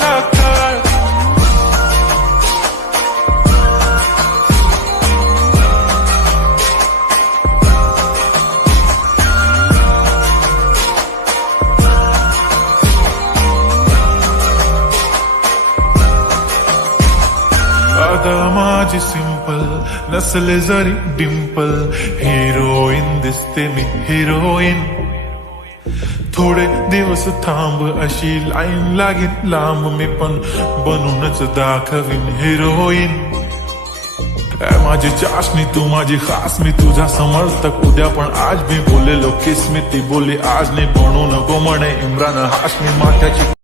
माझा काळ. आता माझी सिंपल नसले जरी डिंपल, हिरोईन दिसते मी हिरोईन. थोडे दिवस थांब अशी लाईन लागेल लांब, मी पण बनूनच दाखवीन हिरोईन. माझी चाशनी तू माझी खास, मी तुझा समर्थक उद्या पण आज मी बोलेलो किस मी ती बोली आज नाही. बनू नको म्हणे इम्रान हाशमी माथ्याची